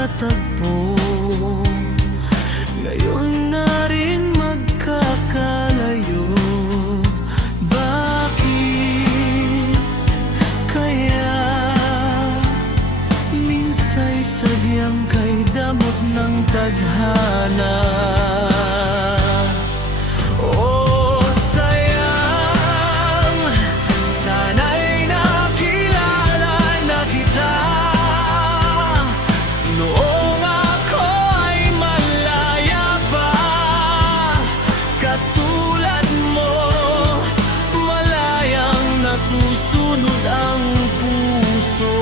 nagkatagpo, ngayon na rin magkakalayo. Bakit kaya minsa'y sadyang kay damot ng tadhana? Susunod ang puso.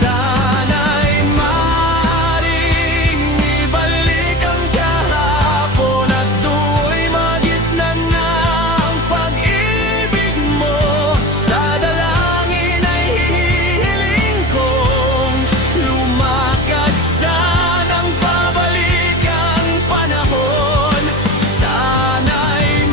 Sana'y maring ibalik ang kahapon at do'y magisnan na ang pag-ibig mo. Sa dalangin ay hihiling kong lumakad sanang pabalik ang panahon. Sana'y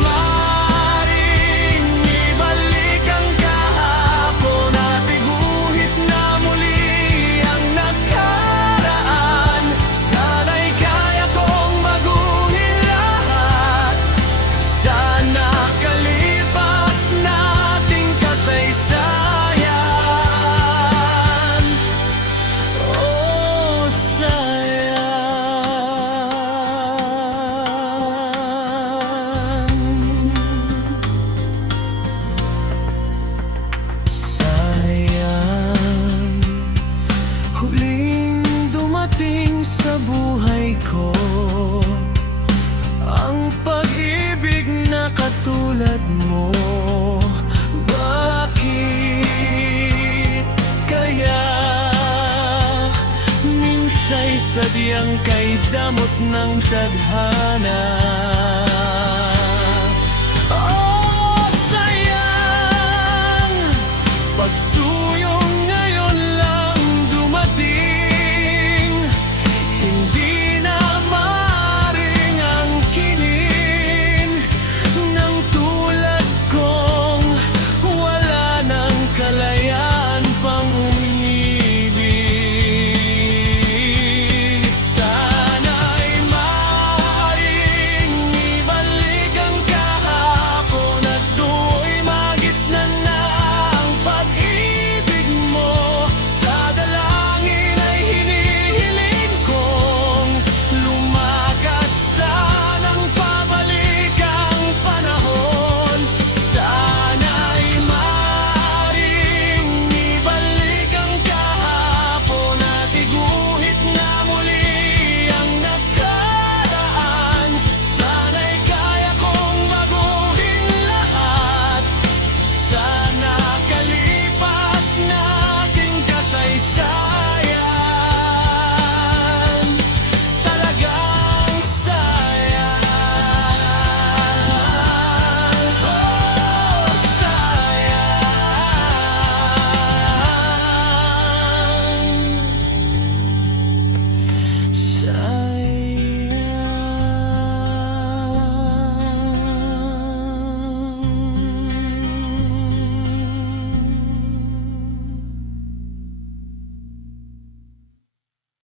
sa buhay ko ang pag-ibig na katulad mo. Bakit kaya minsa'y sadyang kay damot ng tadhana?